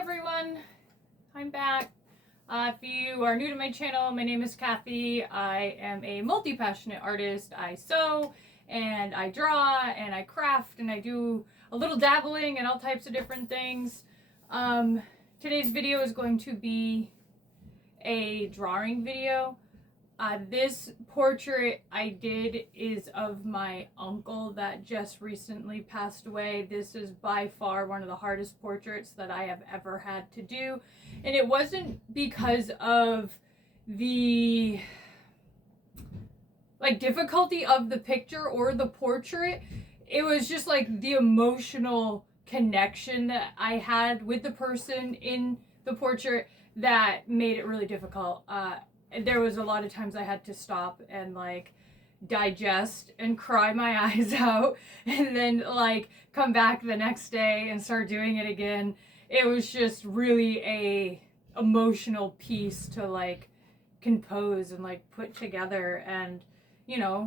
everyone, I'm back. If you are new to my channel, my name is Kathy. I am a multi-passionate artist. I sew and I draw and I craft and I do a little dabbling and all types of different things. Today's video is going to be a drawing video. This portrait I did is of my uncle that just recently passed away. This is by far one of the hardest portraits that I have ever had to do. And it wasn't because of the difficulty of the picture or the portrait. It was just like the emotional connection that I had with the person in the portrait that made it really difficult. There was a lot of times I had to stop and digest and cry my eyes out and then come back the next day and start doing it again. It was just really a emotional piece to compose and put together and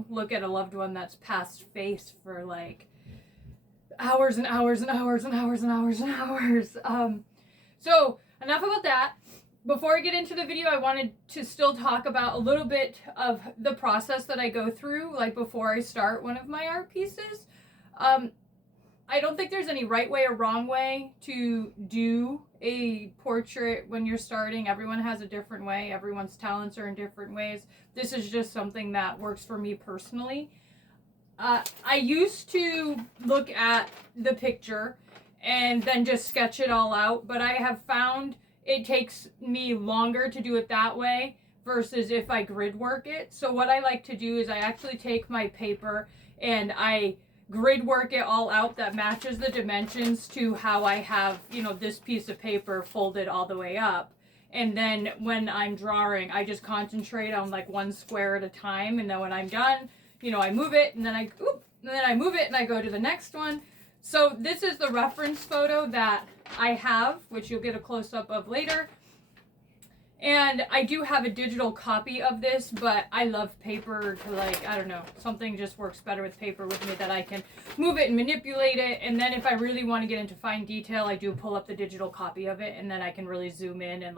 look at a loved one that's passed face for hours and hours and hours and hours and hours and hours. So enough about that. Before I get into the video, I wanted to still talk about a little bit of the process that I go through, before I start one of my art pieces. I don't think there's any right way or wrong way to do a portrait when you're starting. Everyone has a different way. Everyone's talents are in different ways. This is just something that works for me personally. I used to look at the picture and then just sketch it all out, but I have found it takes me longer to do it that way versus if I grid work it. So what I like to do is I actually take my paper and I grid work it all out that matches the dimensions to how I have, this piece of paper folded all the way up. And then when I'm drawing, I just concentrate on one square at a time. And then when I'm done, I move it and then I move it and I go to the next one. So this is the reference photo that I have, which you'll get a close-up of later. And I do have a digital copy of this, but I love paper to I don't know, something just works better with paper with me that I can move it and manipulate it. And then if I really want to get into fine detail, I do pull up the digital copy of it and then I can really zoom in and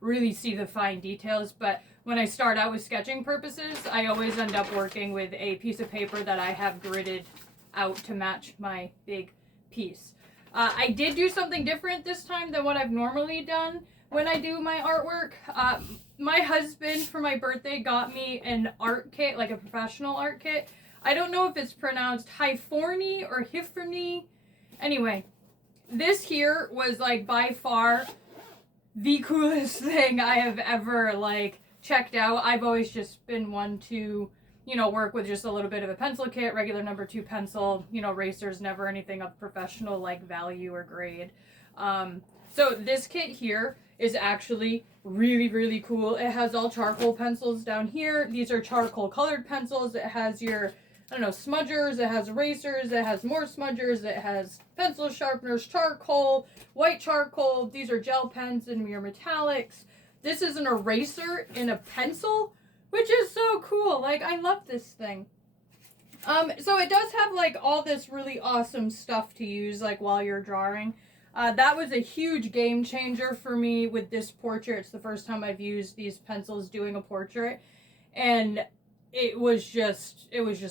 really see the fine details. But when I start out with sketching purposes, I always end up working with a piece of paper that I have gridded out to match my big piece. I did do something different this time than what I've normally done when I do my artwork. My husband for my birthday got me an art kit, a professional art kit. I don't know if it's pronounced Hyforny or Hifrony. Anyway, this here was by far the coolest thing I have ever checked out. I've always just been one to work with just a little bit of a pencil kit, regular number 2 pencil, erasers, never anything of professional value or grade. So this kit here is actually really, really cool. It has all charcoal pencils down here. These are charcoal colored pencils. It has your, smudgers. It has erasers. It has more smudgers. It has pencil sharpeners, charcoal, white charcoal. These are gel pens and your metallics. This is an eraser in a pencil, which is so cool. I love this thing. So it does have all this really awesome stuff to use while you're drawing. That was a huge game changer for me with this portrait. It's the first time I've used these pencils doing a portrait, and it was just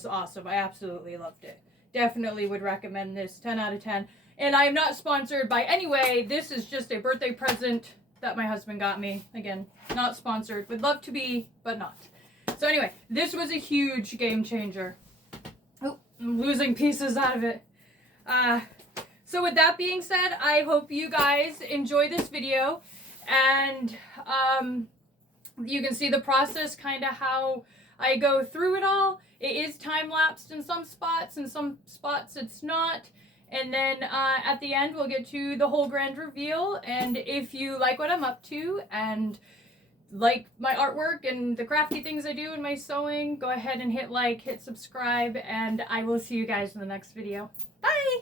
awesome. I absolutely loved it. Definitely would recommend this. 10 out of 10. And I am not sponsored by any way. This is just a birthday present that my husband got me. Again, not sponsored. Would love to be, but not. So anyway, this was a huge game changer. Oh, I'm losing pieces out of it. So with that being said, I hope you guys enjoy this video, and you can see the process, kind of how I go through it all. It is time-lapsed in some spots, and some spots it's not. And then at the end, we'll get to the whole grand reveal. And if you like what I'm up to and like my artwork and the crafty things I do in my sewing, go ahead and hit like, hit subscribe, and I will see you guys in the next video. Bye!